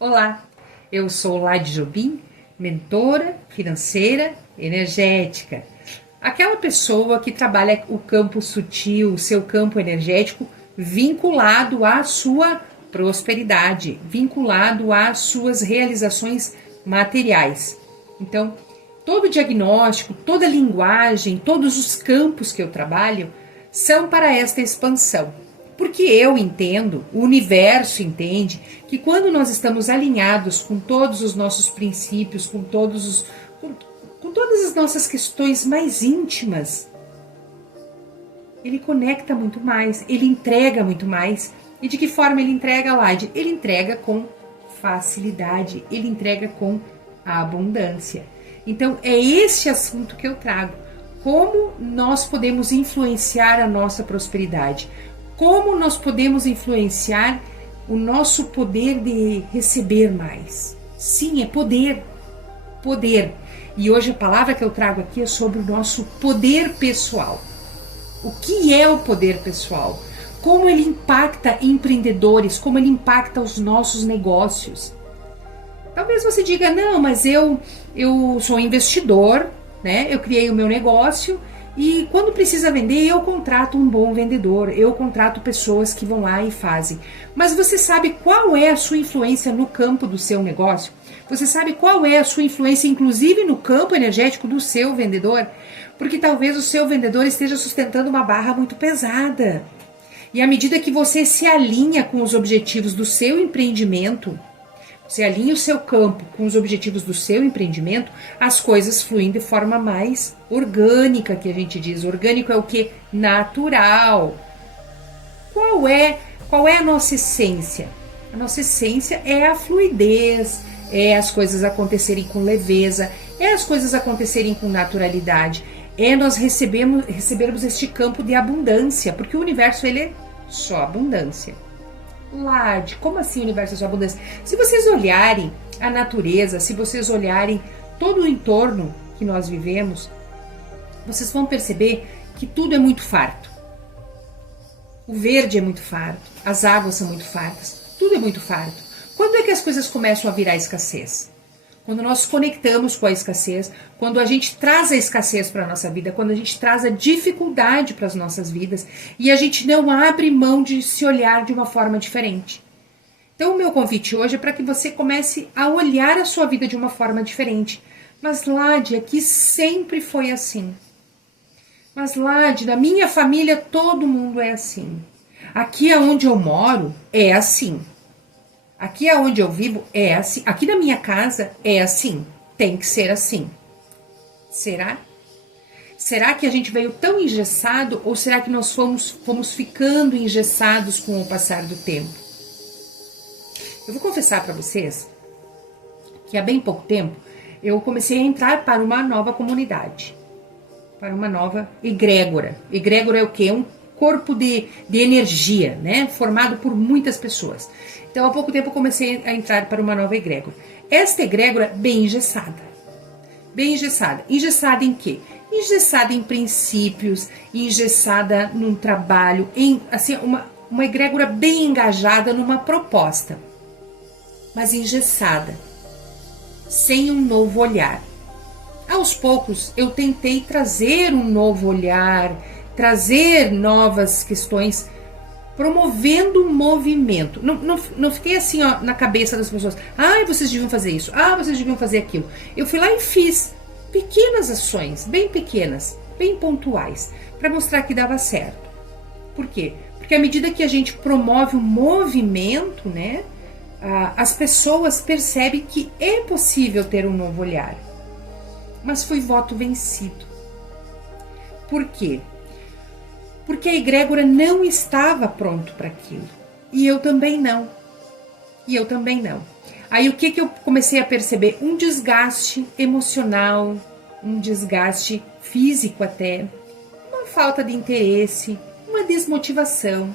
Olá, eu sou Lade Jobim, mentora financeira energética. Aquela pessoa que trabalha o campo sutil, o seu campo energético, vinculado à sua prosperidade, vinculado às suas realizações materiais. Então, todo diagnóstico, toda linguagem, todos os campos que eu trabalho são para esta expansão. Porque eu entendo, o universo entende, que quando nós estamos alinhados com todos os nossos princípios, com todas as nossas questões mais íntimas, ele conecta muito mais, ele entrega muito mais. E de que forma ele entrega, Lade? Ele entrega com facilidade, ele entrega com abundância. Então é esse assunto que eu trago. Como nós podemos influenciar a nossa prosperidade? Como nós podemos influenciar o nosso poder de receber mais? Sim, é poder. Poder. E hoje a palavra que eu trago aqui é sobre o nosso poder pessoal. O que é o poder pessoal? Como ele impacta empreendedores, como ele impacta os nossos negócios. Talvez você diga, não, mas eu sou investidor, né? Eu criei o meu negócio e quando precisa vender, eu contrato um bom vendedor, eu contrato pessoas que vão lá e fazem. Mas você sabe qual é a sua influência no campo do seu negócio? Você sabe qual é a sua influência, inclusive no campo energético do seu vendedor? Porque talvez o seu vendedor esteja sustentando uma barra muito pesada. E à medida que você se alinha com os objetivos do seu empreendimento, você alinha o seu campo com os objetivos do seu empreendimento, as coisas fluem de forma mais orgânica, que a gente diz. Orgânico é o que? Natural. Qual é a nossa essência? A nossa essência é a fluidez, é as coisas acontecerem com leveza, é as coisas acontecerem com naturalidade, é nós recebermos este campo de abundância, porque o universo ele é só abundância. Lade, como assim o universo é só abundância? Se vocês olharem a natureza, se vocês olharem todo o entorno que nós vivemos, vocês vão perceber que tudo é muito farto. O verde é muito farto, as águas são muito fartas, tudo é muito farto. Quando é que as coisas começam a virar escassez? Quando nós conectamos com a escassez, quando a gente traz a escassez para a nossa vida, quando a gente traz a dificuldade para as nossas vidas e a gente não abre mão de se olhar de uma forma diferente. Então o meu convite hoje é para que você comece a olhar a sua vida de uma forma diferente. Mas Lade, aqui sempre foi assim. Mas Lade, na minha família todo mundo é assim. Aqui onde eu moro é assim. Aqui aonde eu vivo é assim, aqui na minha casa é assim, tem que ser assim. Será? Será que a gente veio tão engessado ou será que nós fomos ficando engessados com o passar do tempo? Eu vou confessar para vocês que há bem pouco tempo eu comecei a entrar para uma nova comunidade, para uma nova egrégora. Egrégora é o quê? Um corpo de energia, né? Formado por muitas pessoas. Então, há pouco tempo eu comecei a entrar para uma nova egrégora. Esta egrégora bem engessada. Bem engessada. Engessada em quê? Engessada em princípios, engessada num trabalho, em assim, uma egrégora bem engajada numa proposta. Mas engessada. Sem um novo olhar. Aos poucos, eu tentei trazer um novo olhar, trazer novas questões, promovendo um movimento. Não fiquei assim ó, na cabeça das pessoas. Ah, vocês deviam fazer isso. Ah, vocês deviam fazer aquilo. Eu fui lá e fiz pequenas ações, bem pequenas, bem pontuais, para mostrar que dava certo. Por quê? Porque à medida que a gente promove um movimento, né, as pessoas percebem que é possível ter um novo olhar. Mas foi voto vencido. Por quê? Porque a egrégora não estava pronto para aquilo. E eu também não. Aí o que eu comecei a perceber? Um desgaste emocional, um desgaste físico até, uma falta de interesse, uma desmotivação.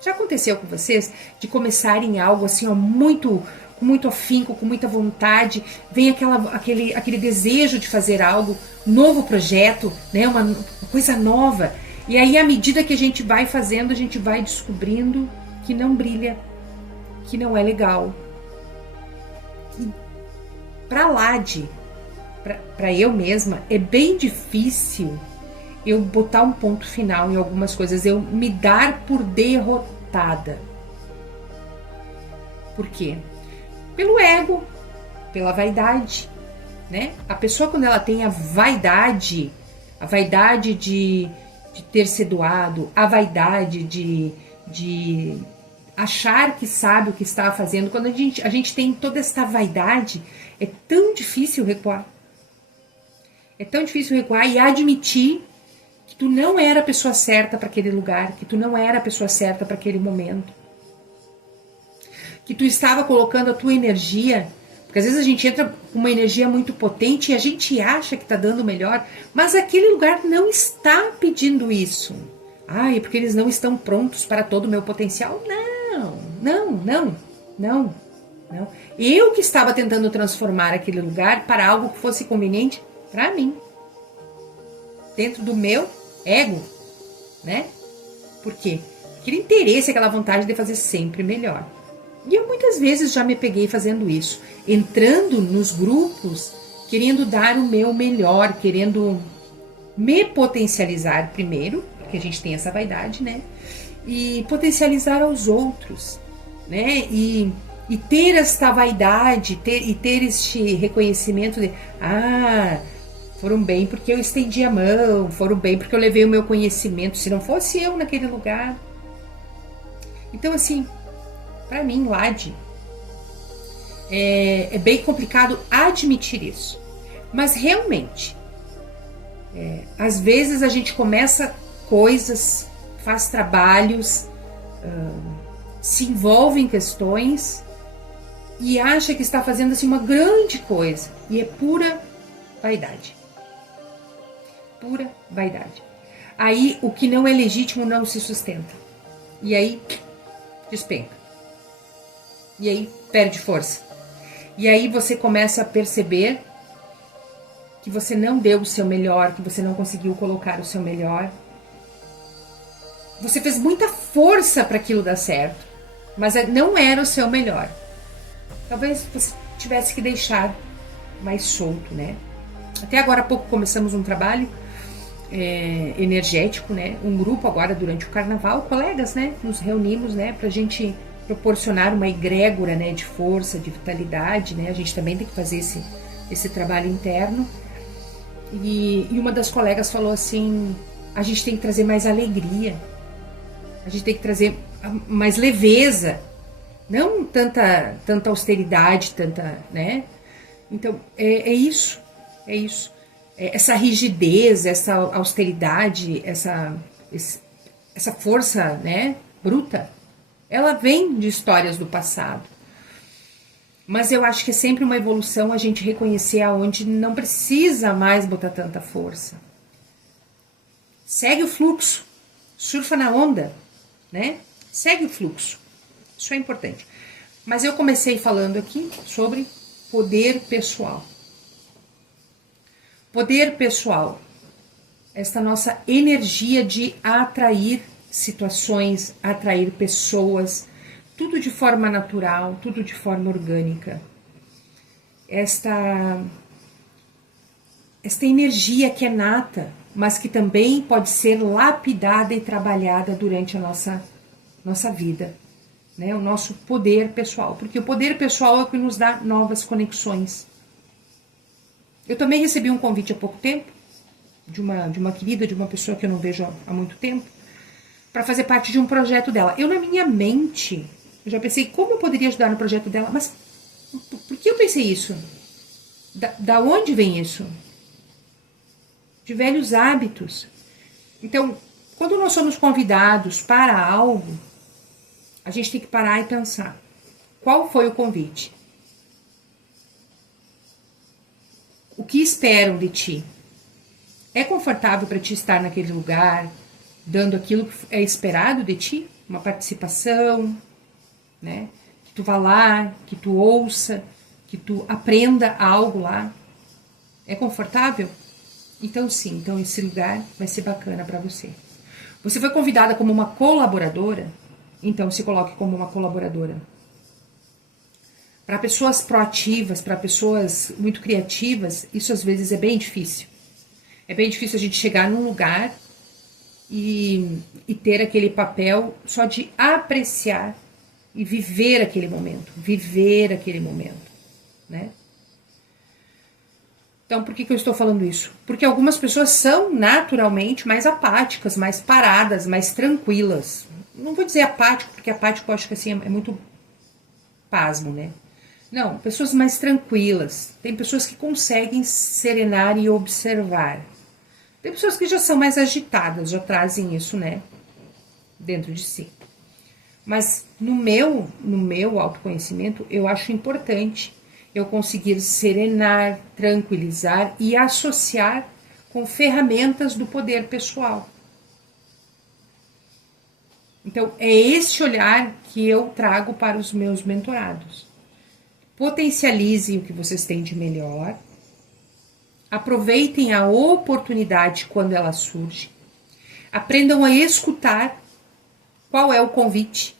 Já aconteceu com vocês de começarem algo assim, ó, muito afinco, com muita vontade, vem aquele desejo de fazer algo, novo projeto, né, uma coisa nova. E aí, à medida que a gente vai fazendo, a gente vai descobrindo que não brilha, que não é legal, Para Lade, para eu mesma, é bem difícil eu botar um ponto final em algumas coisas, eu me dar por derrotada. Por quê? Pelo ego, pela vaidade, né? A pessoa, quando ela tem a vaidade de ter se doado, a vaidade de achar que sabe o que está fazendo, quando a gente tem toda essa vaidade, é tão difícil recuar. É tão difícil recuar e admitir que tu não era a pessoa certa para aquele lugar, que tu não era a pessoa certa para aquele momento. Que tu estava colocando a tua energia, porque às vezes a gente entra com uma energia muito potente e a gente acha que está dando melhor, mas aquele lugar não está pedindo isso. Ah, é porque eles não estão prontos para todo o meu potencial? Não. Eu que estava tentando transformar aquele lugar para algo que fosse conveniente para mim, dentro do meu ego, né? Por quê? Aquele interesse, aquela vontade de fazer sempre melhor. E eu muitas vezes já me peguei fazendo isso, entrando nos grupos, querendo dar o meu melhor, querendo me potencializar primeiro, porque a gente tem essa vaidade, né? E potencializar aos outros, né? E ter esta vaidade, ter este reconhecimento de, foram bem porque eu estendi a mão, foram bem porque eu levei o meu conhecimento, se não fosse eu naquele lugar. Então, assim, para mim, Lade, é bem complicado admitir isso. Mas realmente, às vezes a gente começa coisas, faz trabalhos, se envolve em questões e acha que está fazendo assim uma grande coisa. E é pura vaidade. Pura vaidade. Aí o que não é legítimo não se sustenta. E aí despenca. E aí perde força. E aí você começa a perceber que você não deu o seu melhor, que você não conseguiu colocar o seu melhor. Você fez muita força para aquilo dar certo, mas não era o seu melhor. Talvez você tivesse que deixar mais solto, né? Até agora há pouco começamos um trabalho energético, né? Um grupo agora durante o carnaval, colegas, né? Nos reunimos, né? Pra gente proporcionar uma egrégora, né? De força, de vitalidade, né? A gente também tem que fazer esse trabalho interno. E uma das colegas falou assim, a gente tem que trazer mais alegria, a gente tem que trazer mais leveza, não tanta austeridade, né? Então, é isso. Essa rigidez, essa austeridade, essa força, né, bruta, ela vem de histórias do passado. Mas eu acho que é sempre uma evolução a gente reconhecer aonde não precisa mais botar tanta força. Segue o fluxo, surfa na onda, né? Segue o fluxo. Isso é importante. Mas eu comecei falando aqui sobre poder pessoal. Poder pessoal, esta nossa energia de atrair situações, atrair pessoas, tudo de forma natural, tudo de forma orgânica. Esta energia que é nata, mas que também pode ser lapidada e trabalhada durante a nossa vida, né? O nosso poder pessoal, porque o poder pessoal é o que nos dá novas conexões. Eu também recebi um convite há pouco tempo, de uma querida, de uma pessoa que eu não vejo há muito tempo, para fazer parte de um projeto dela. Eu, na minha mente, eu já pensei como eu poderia ajudar no projeto dela, mas por que eu pensei isso? Da onde vem isso? De velhos hábitos. Então, quando nós somos convidados para algo, a gente tem que parar e pensar, qual foi o convite? O que esperam de ti? É confortável para ti estar naquele lugar, dando aquilo que é esperado de ti? Uma participação, né? Que tu vá lá, que tu ouça, que tu aprenda algo lá. É confortável? Então sim, então esse lugar vai ser bacana para você. Você foi convidada como uma colaboradora? Então se coloque como uma colaboradora. Para pessoas proativas, para pessoas muito criativas, isso às vezes é bem difícil. É bem difícil a gente chegar num lugar e ter aquele papel só de apreciar e viver aquele momento, né? Então, por que eu estou falando isso? Porque algumas pessoas são naturalmente mais apáticas, mais paradas, mais tranquilas. Não vou dizer apático, porque apático eu acho que assim é muito pasmo, né? Não, pessoas mais tranquilas. Tem pessoas que conseguem serenar e observar. Tem pessoas que já são mais agitadas, já trazem isso, né, dentro de si. Mas no meu autoconhecimento, eu acho importante eu conseguir serenar, tranquilizar e associar com ferramentas do poder pessoal. Então, é esse olhar que eu trago para os meus mentorados. Potencializem o que vocês têm de melhor. Aproveitem a oportunidade quando ela surge. Aprendam a escutar qual é o convite.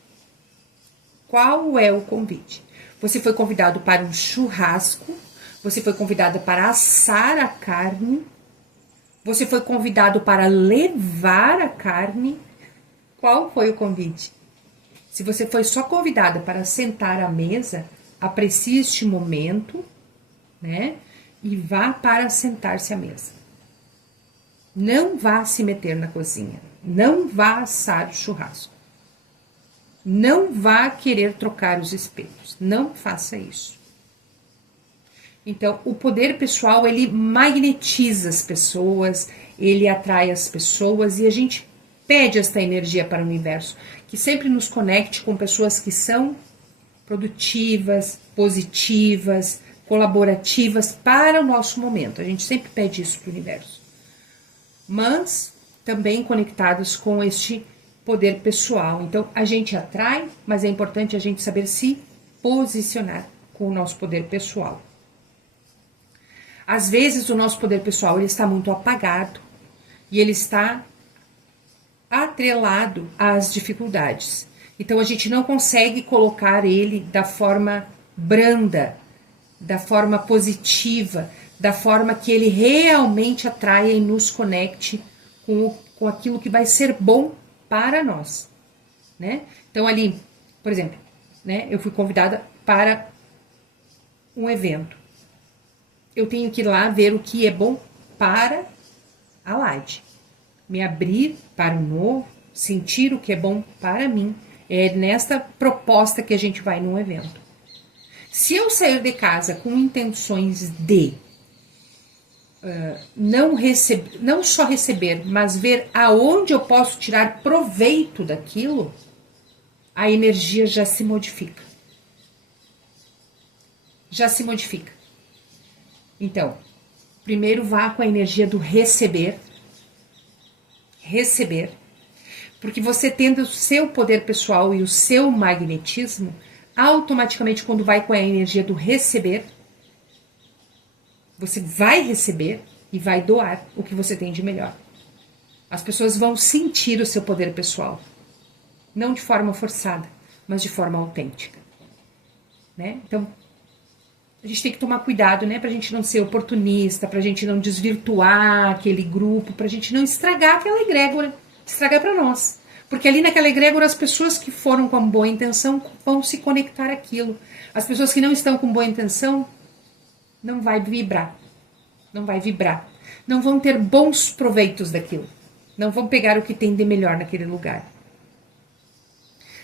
Qual é o convite? Você foi convidado para um churrasco, você foi convidado para assar a carne, você foi convidado para levar a carne. Qual foi o convite? Se você foi só convidada para sentar à mesa, aprecie este momento, né? E vá para sentar-se à mesa. Não vá se meter na cozinha. Não vá assar o churrasco. Não vá querer trocar os espelhos. Não faça isso. Então, o poder pessoal, ele magnetiza as pessoas, ele atrai as pessoas e a gente pede esta energia para o universo, que sempre nos conecte com pessoas que são produtivas, positivas, colaborativas para o nosso momento. A gente sempre pede isso para o universo. Mas também conectados com este poder pessoal. Então, a gente atrai, mas é importante a gente saber se posicionar com o nosso poder pessoal. Às vezes, o nosso poder pessoal ele está muito apagado e ele está atrelado às dificuldades. Então, a gente não consegue colocar ele da forma branda, da forma positiva, da forma que ele realmente atraia e nos conecte com aquilo que vai ser bom para nós, né? Então ali, por exemplo, né, eu fui convidada para um evento. Eu tenho que ir lá ver o que é bom para a Laide, me abrir para o novo, sentir o que é bom para mim. É nesta proposta que a gente vai num evento. Se eu sair de casa com intenções de não só receber, mas ver aonde eu posso tirar proveito daquilo, a energia já se modifica. Já se modifica. Então, primeiro vá com a energia do receber. Receber. Porque você tendo o seu poder pessoal e o seu magnetismo, automaticamente quando vai com a energia do receber, você vai receber e vai doar o que você tem de melhor. As pessoas vão sentir o seu poder pessoal. Não de forma forçada, mas de forma autêntica. Né? Então, a gente tem que tomar cuidado, né? Pra gente não ser oportunista, pra gente não desvirtuar aquele grupo, pra gente não estragar aquela egrégora, estragar pra nós. Porque ali naquela egrégora, as pessoas que foram com boa intenção vão se conectar àquilo. As pessoas que não estão com boa intenção não vai vibrar. Não vai vibrar. Não vão ter bons proveitos daquilo. Não vão pegar o que tem de melhor naquele lugar.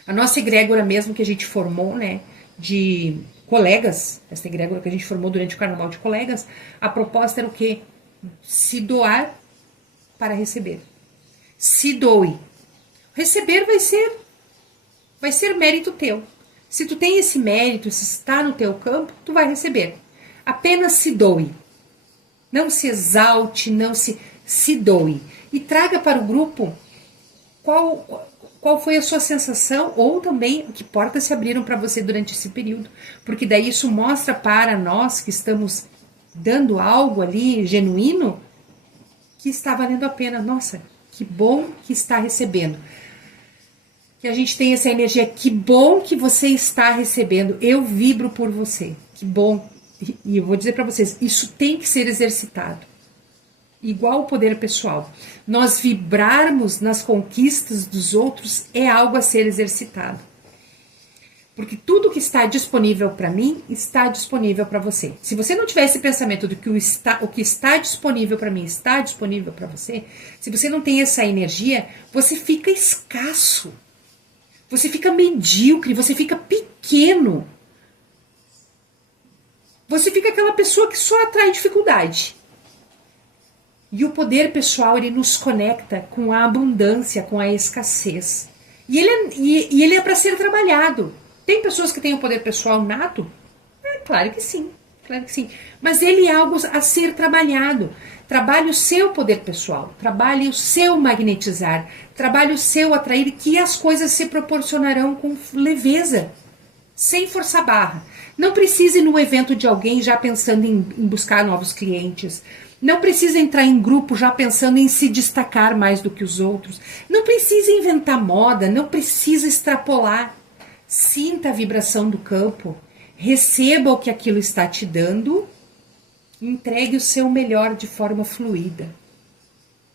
A nossa egrégora mesmo que a gente formou, né, de colegas, essa egrégora que a gente formou durante o carnaval de colegas, a proposta era o quê? Se doar para receber. Se doe. Receber vai ser mérito teu. Se tu tem esse mérito, se está no teu campo, tu vai receber. Apenas se doe. Não se exalte, não se doe. E traga para o grupo qual foi a sua sensação ou também que portas se abriram para você durante esse período. Porque daí isso mostra para nós que estamos dando algo ali genuíno que está valendo a pena. Nossa, que bom que está recebendo. que a gente tenha essa energia. Que bom que você está recebendo. Eu vibro por você. Que bom. E eu vou dizer para vocês, isso tem que ser exercitado. Igual o poder pessoal. Nós vibrarmos nas conquistas dos outros é algo a ser exercitado. Porque tudo que está disponível para mim está disponível para você. Se você não tiver esse pensamento de que o que está disponível para mim está disponível para você, se você não tem essa energia, você fica escasso. Você fica medíocre, você fica pequeno. Você fica aquela pessoa que só atrai dificuldade. E o poder pessoal, ele nos conecta com a abundância, com a escassez. E ele é para ser trabalhado. Tem pessoas que têm o poder pessoal nato? Claro que sim, claro que sim. Mas ele é algo a ser trabalhado. Trabalhe o seu poder pessoal, trabalhe o seu magnetizar, trabalhe o seu atrair, que as coisas se proporcionarão com leveza, sem forçar a barra. Não precise ir no evento de alguém já pensando em buscar novos clientes. Não precisa entrar em grupo já pensando em se destacar mais do que os outros. Não precisa inventar moda, não precisa extrapolar. Sinta a vibração do campo, receba o que aquilo está te dando, entregue o seu melhor de forma fluida,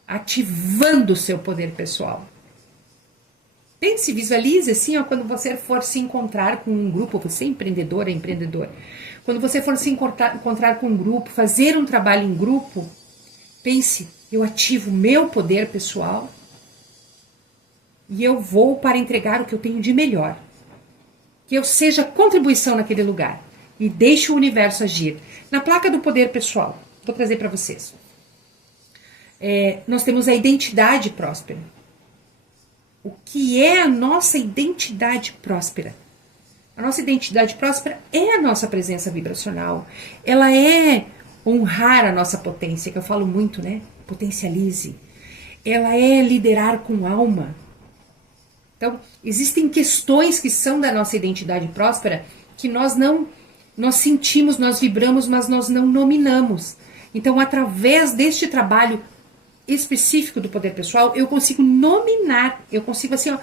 ativando o seu poder pessoal. Pense, visualize assim, ó, quando você for se encontrar com um grupo, você é empreendedor, quando você for se encontrar com um grupo, fazer um trabalho em grupo, pense, eu ativo o meu poder pessoal e eu vou para entregar o que eu tenho de melhor. Que eu seja contribuição naquele lugar e deixe o universo agir. Na placa do poder pessoal, vou trazer para vocês. Nós temos a identidade próspera. O que é a nossa identidade próspera? A nossa identidade próspera é a nossa presença vibracional. Ela é honrar a nossa potência, que eu falo muito, né? Potencialize. Ela é liderar com alma. Então, existem questões que são da nossa identidade próspera que nós sentimos, nós vibramos, mas nós não nominamos. Então, através deste trabalho específico do poder pessoal, eu consigo nominar, eu consigo assim, ó,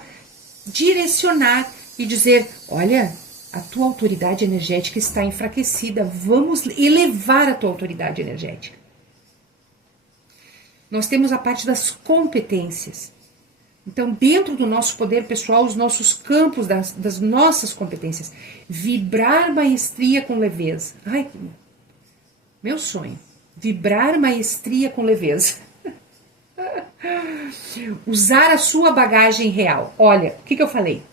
direcionar e dizer, olha, a tua autoridade energética está enfraquecida, vamos elevar a tua autoridade energética. Nós temos a parte das competências. Então, dentro do nosso poder pessoal, os nossos campos das nossas competências, vibrar maestria com leveza. Ai, meu sonho, vibrar maestria com leveza. Usar a sua bagagem real. Olha, o que eu falei?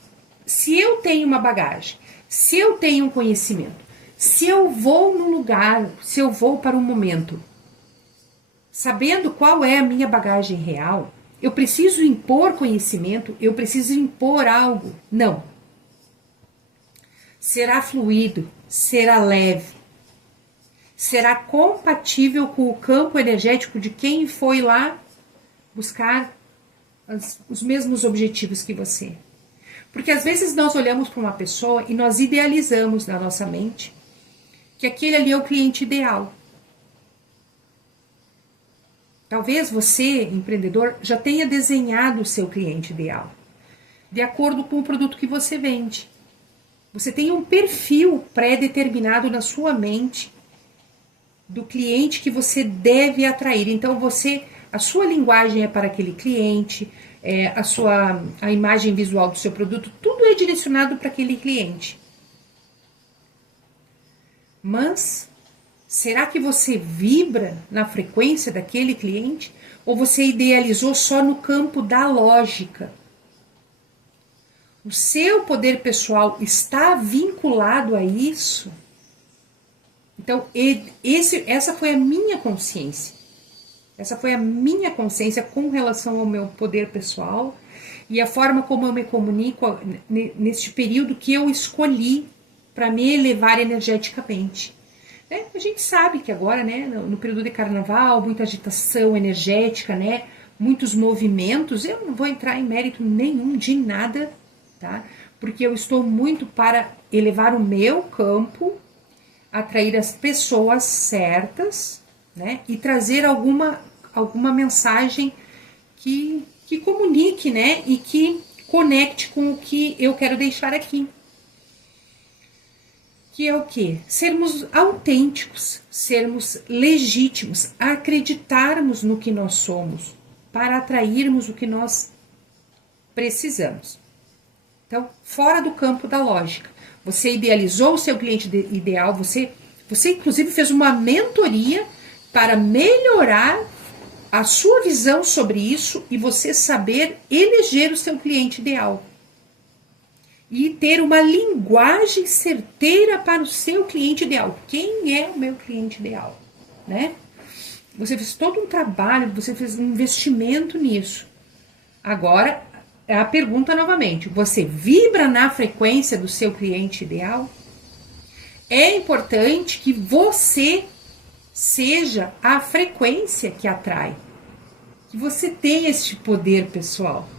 Se eu tenho uma bagagem, se eu tenho um conhecimento, se eu vou num lugar, se eu vou para um momento, sabendo qual é a minha bagagem real, eu preciso impor conhecimento, eu preciso impor algo. Não. Será fluido, será leve, será compatível com o campo energético de quem foi lá buscar os mesmos objetivos que você. Porque às vezes nós olhamos para uma pessoa e nós idealizamos na nossa mente que aquele ali é o cliente ideal. Talvez você, empreendedor, já tenha desenhado o seu cliente ideal, de acordo com o produto que você vende. Você tem um perfil pré-determinado na sua mente do cliente que você deve atrair. Então, a sua linguagem é para aquele cliente, a imagem visual do seu produto, tudo é direcionado para aquele cliente. Mas será que você vibra na frequência daquele cliente? Ou você idealizou só no campo da lógica? O seu poder pessoal está vinculado a isso? Então, essa foi a minha consciência. Essa foi a minha consciência com relação ao meu poder pessoal e a forma como eu me comunico neste período que eu escolhi para me elevar energeticamente. A gente sabe que agora, né, no período de carnaval, muita agitação energética, né, muitos movimentos, eu não vou entrar em mérito nenhum de nada, tá? Porque eu estou muito para elevar o meu campo, atrair as pessoas certas, né, e trazer alguma mensagem que comunique, né, e que conecte com o que eu quero deixar aqui. Que é o quê? Sermos autênticos, sermos legítimos, acreditarmos no que nós somos, para atrairmos o que nós precisamos. Então, fora do campo da lógica. Você idealizou o seu cliente ideal, você inclusive fez uma mentoria para melhorar a sua visão sobre isso e você saber eleger o seu cliente ideal. E ter uma linguagem certeira para o seu cliente ideal. Quem é o meu cliente ideal? Né? Você fez todo um trabalho, você fez um investimento nisso. Agora, a pergunta novamente, você vibra na frequência do seu cliente ideal? É importante que você seja a frequência que atrai. Que você tenha este poder pessoal.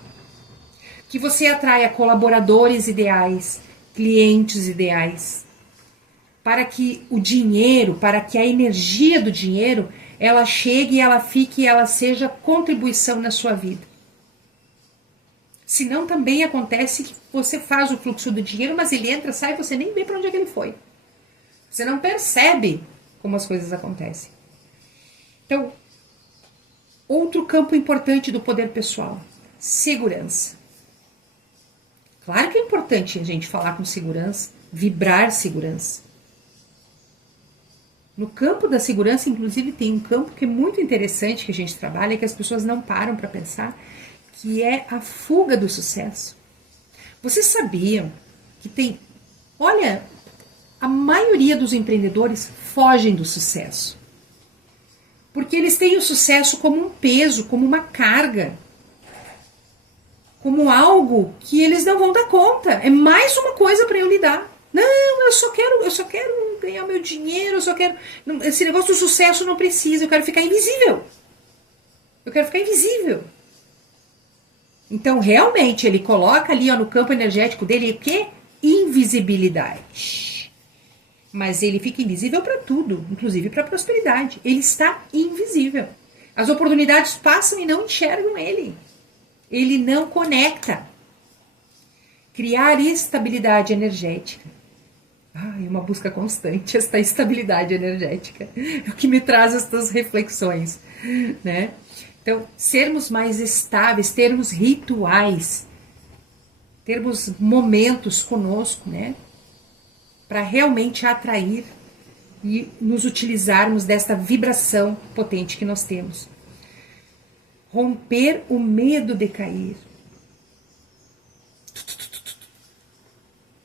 Que você atraia colaboradores ideais, clientes ideais. Para que o dinheiro, para que a energia do dinheiro, ela chegue, ela fique e ela seja contribuição na sua vida. Senão também acontece que você faz o fluxo do dinheiro, mas ele entra, sai e você nem vê para onde é que ele foi. Você não percebe como as coisas acontecem. Então, outro campo importante do poder pessoal, segurança. Claro que é importante a gente falar com segurança, vibrar segurança. No campo da segurança, inclusive, tem um campo que é muito interessante que a gente trabalha, que as pessoas não param para pensar, que é a fuga do sucesso. Vocês sabiam que tem... Olha, a maioria dos empreendedores fogem do sucesso. Porque eles têm o sucesso como um peso, como uma carga. Como algo que eles não vão dar conta. É mais uma coisa para eu lidar. Não, eu só quero ganhar meu dinheiro, eu só quero... Esse negócio do sucesso não precisa, eu quero ficar invisível. Eu quero ficar invisível. Então, realmente, ele coloca ali no campo energético dele o quê? Invisibilidade. Mas ele fica invisível para tudo, inclusive para a prosperidade. Ele está invisível. As oportunidades passam e não enxergam ele. Ele não conecta. Criar estabilidade energética. É uma busca constante, esta estabilidade energética. É o que me traz estas reflexões, né? Então, sermos mais estáveis, termos rituais, termos momentos conosco, né? Para realmente atrair e nos utilizarmos desta vibração potente que nós temos. Romper o medo de cair.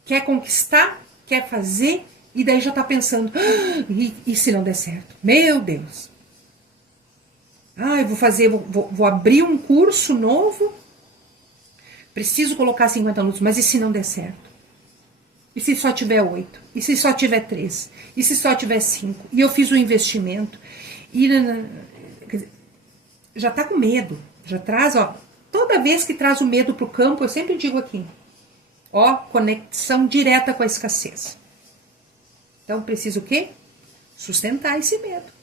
Quer conquistar, quer fazer, e daí já está pensando, e se não der certo? Meu Deus! Eu vou abrir um curso novo, preciso colocar 50 alunos, mas e se não der certo? E se só tiver 8? E se só tiver 3? E se só tiver 5? E eu fiz um investimento, e já está com medo, já traz, toda vez que traz o medo para o campo, eu sempre digo aqui, conexão direta com a escassez. Então, preciso o quê? Sustentar esse medo.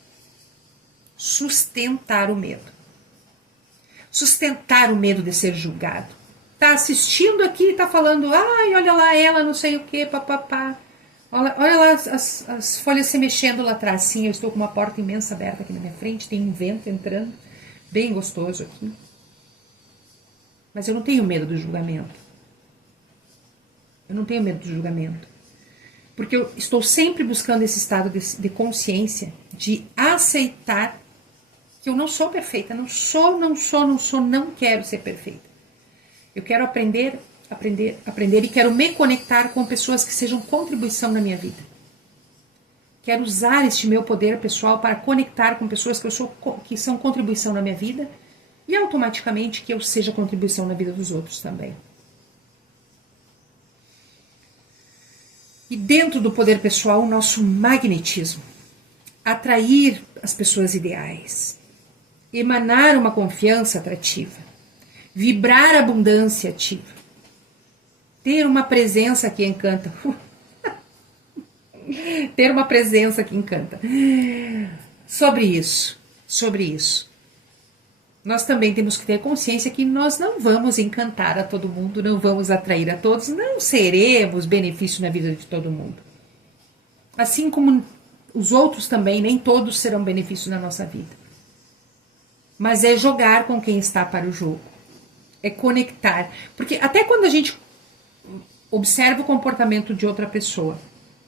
Sustentar o medo. Sustentar o medo de ser julgado. Tá assistindo aqui e tá falando, olha lá ela, não sei o que, papapá. Olha lá as folhas se mexendo lá atrás. Sim, eu estou com uma porta imensa aberta aqui na minha frente, tem um vento entrando, bem gostoso aqui. Mas eu não tenho medo do julgamento. Eu não tenho medo do julgamento. Porque eu estou sempre buscando esse estado de consciência, de aceitar que eu não sou perfeita, não quero ser perfeita. Eu quero aprender e quero me conectar com pessoas que sejam contribuição na minha vida. Quero usar este meu poder pessoal para conectar com pessoas que são contribuição na minha vida e automaticamente que eu seja contribuição na vida dos outros também. E dentro do poder pessoal, o nosso magnetismo. Atrair as pessoas ideais. Emanar uma confiança atrativa. Vibrar abundância ativa. Ter uma presença que encanta. Ter uma presença que encanta. Sobre isso. nós também temos que ter consciência que nós não vamos encantar a todo mundo, não vamos atrair a todos, não seremos benefício na vida de todo mundo. Assim como os outros também, nem todos serão benefício na nossa vida. Mas é jogar com quem está para o jogo. É conectar. Porque até quando a gente observa o comportamento de outra pessoa,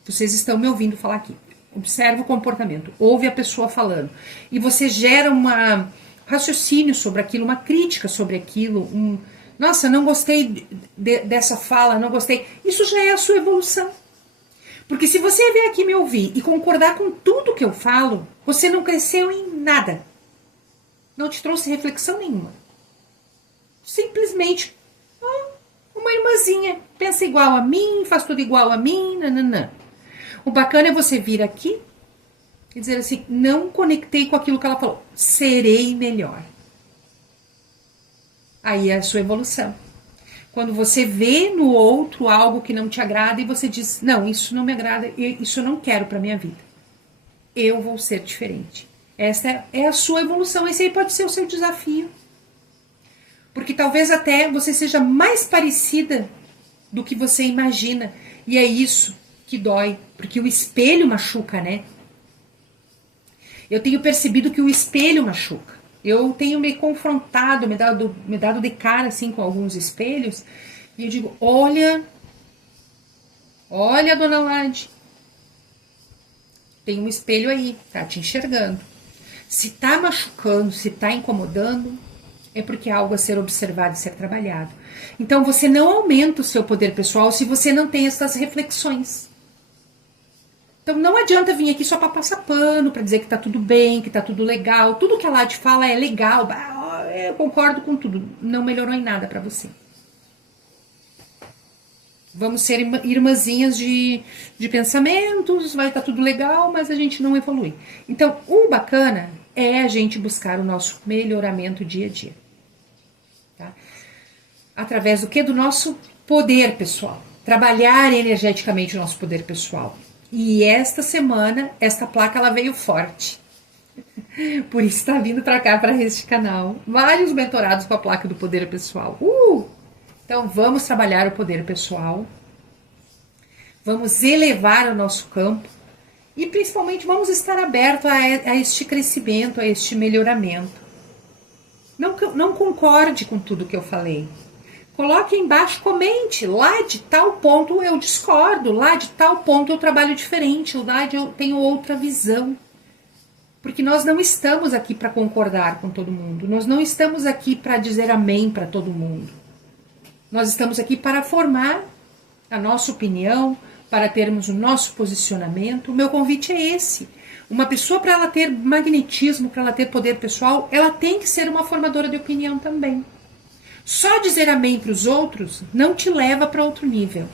vocês estão me ouvindo falar aqui, observa o comportamento, ouve a pessoa falando, e você gera um raciocínio sobre aquilo, uma crítica sobre aquilo, nossa, não gostei dessa fala, não gostei. Isso já é a sua evolução. Porque se você vier aqui me ouvir e concordar com tudo que eu falo, você não cresceu em nada. Não te trouxe reflexão nenhuma. Simplesmente, uma irmãzinha, pensa igual a mim, faz tudo igual a mim, nananã. O bacana é você vir aqui e dizer assim, não conectei com aquilo que ela falou, serei melhor. Aí é a sua evolução. Quando você vê no outro algo que não te agrada e você diz, não, isso não me agrada, isso eu não quero para minha vida. Eu vou ser diferente. Essa é a sua evolução, esse aí pode ser o seu desafio. Porque talvez até você seja mais parecida do que você imagina. E é isso que dói, porque o espelho machuca, né? Eu tenho percebido que o espelho machuca. Eu tenho me confrontado, me dado de cara assim com alguns espelhos, e eu digo, olha, dona Lade, tem um espelho aí, tá te enxergando. Se tá machucando, se tá incomodando, é porque é algo a ser observado e ser trabalhado. Então você não aumenta o seu poder pessoal se você não tem essas reflexões. Então não adianta vir aqui só para passar pano, para dizer que tá tudo bem, que tá tudo legal. Tudo que a Lade fala é legal, eu concordo com tudo. Não melhorou em nada para você. Vamos ser irmãzinhas de pensamentos, vai estar tudo legal, mas a gente não evolui. Então o bacana é a gente buscar o nosso melhoramento dia a dia. Tá? Através do que? Do nosso poder pessoal. Trabalhar energeticamente o nosso poder pessoal. E esta semana, esta placa ela veio forte. Por isso está vindo para cá, para este canal. Vários mentorados com a placa do poder pessoal. Então vamos trabalhar o poder pessoal. Vamos elevar o nosso campo. E principalmente vamos estar abertos a este crescimento, a este melhoramento. Não concorde com tudo que eu falei. Coloque embaixo, comente, lá de tal ponto eu discordo, lá de tal ponto eu trabalho diferente, lá de eu tenho outra visão. Porque nós não estamos aqui para concordar com todo mundo, nós não estamos aqui para dizer amém para todo mundo. Nós estamos aqui para formar a nossa opinião, para termos o nosso posicionamento. O meu convite é esse. Uma pessoa, para ela ter magnetismo, para ela ter poder pessoal, ela tem que ser uma formadora de opinião também. Só dizer amém para os outros não te leva para outro nível.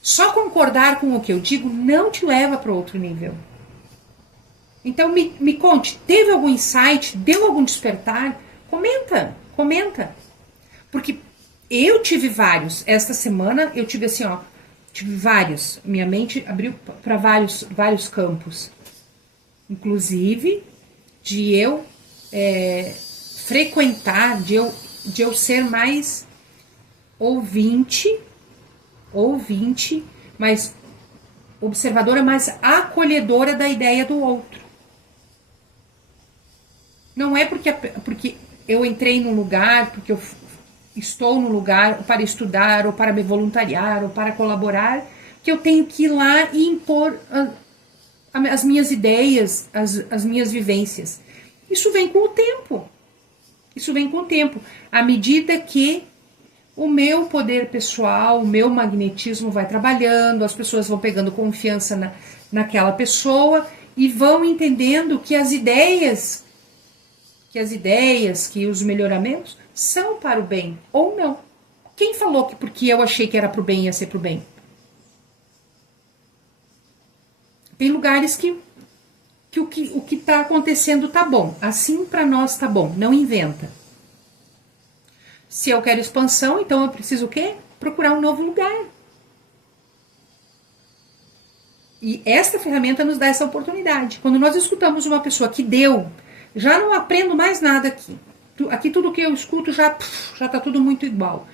Só concordar com o que eu digo não te leva para outro nível. Então me conte, teve algum insight, deu algum despertar? Comenta. Porque eu tive vários. Esta semana eu tive assim, tive vários. Minha mente abriu para vários campos. Inclusive de eu frequentar, de eu ser mais ouvinte, mais observadora, mais acolhedora da ideia do outro. Não é porque eu entrei num lugar, porque eu estou num lugar para estudar, ou para me voluntariar, ou para colaborar, que eu tenho que ir lá e impor as minhas ideias, as minhas vivências. Isso vem com o tempo. À medida que o meu poder pessoal, o meu magnetismo vai trabalhando, as pessoas vão pegando confiança naquela pessoa e vão entendendo que as ideias, que os melhoramentos são para o bem ou não. Quem falou que porque eu achei que era para o bem ia ser para o bem? Tem lugares que o que está acontecendo tá bom. Assim para nós tá bom. Não inventa. Se eu quero expansão, então eu preciso o quê? Procurar um novo lugar. E esta ferramenta nos dá essa oportunidade. Quando nós escutamos uma pessoa que deu, já não aprendo mais nada aqui. aqui tudo que eu escuto já está tudo muito igual.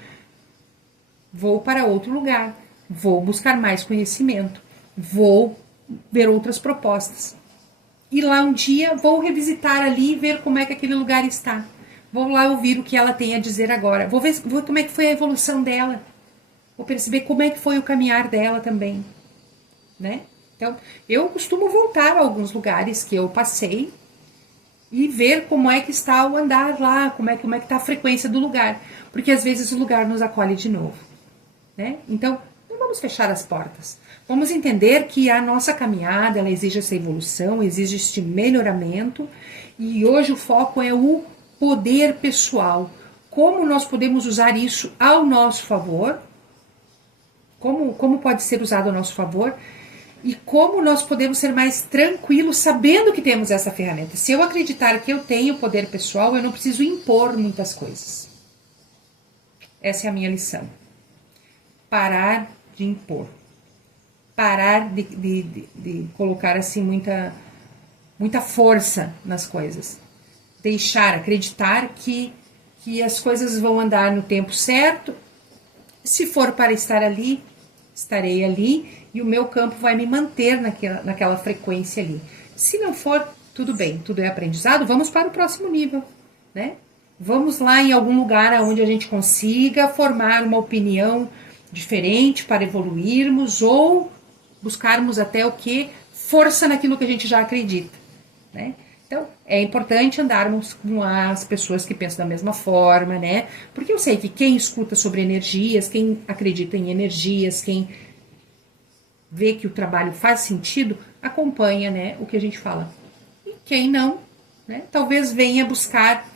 Vou para outro lugar, vou buscar mais conhecimento, vou ver outras propostas. E lá um dia vou revisitar ali e ver como é que aquele lugar está. Vou lá ouvir o que ela tem a dizer agora. Vou ver como é que foi a evolução dela. Vou perceber como é que foi o caminhar dela também, né? Então, eu costumo voltar a alguns lugares que eu passei e ver como é que está o andar lá, como é que está a frequência do lugar, porque às vezes o lugar nos acolhe de novo, né? Então, não vamos fechar as portas. Vamos entender que a nossa caminhada, ela exige essa evolução, exige este melhoramento, e hoje o foco é o poder pessoal. Como nós podemos usar isso ao nosso favor? Como pode ser usado ao nosso favor? E como nós podemos ser mais tranquilos sabendo que temos essa ferramenta. Se eu acreditar que eu tenho poder pessoal, eu não preciso impor muitas coisas. Essa é a minha lição. Parar de impor. Parar de colocar assim muita força nas coisas. Deixar, acreditar que as coisas vão andar no tempo certo. Se for para estar ali, estarei ali e o meu campo vai me manter naquela frequência ali. Se não for, tudo bem, tudo é aprendizado, vamos para o próximo nível, né? Vamos lá em algum lugar onde a gente consiga formar uma opinião diferente para evoluirmos ou buscarmos até o que? Força naquilo que a gente já acredita, né? Então, é importante andarmos com as pessoas que pensam da mesma forma, né? Porque eu sei que quem escuta sobre energias, quem acredita em energias, quem vê que o trabalho faz sentido, acompanha, né, o que a gente fala. E quem não, né, talvez venha buscar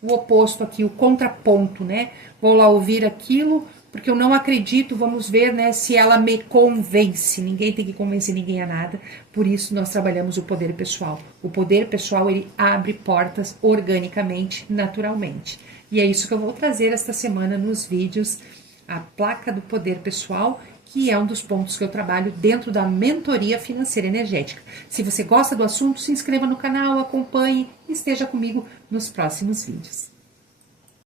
o oposto aqui, o contraponto, né? Vou lá ouvir aquilo, porque eu não acredito, vamos ver, né, se ela me convence. Ninguém tem que convencer ninguém a nada, por isso nós trabalhamos o poder pessoal. O poder pessoal, ele abre portas organicamente, naturalmente. E é isso que eu vou trazer esta semana nos vídeos, a placa do poder pessoal, que é um dos pontos que eu trabalho dentro da mentoria financeira energética. Se você gosta do assunto, se inscreva no canal, acompanhe e esteja comigo nos próximos vídeos.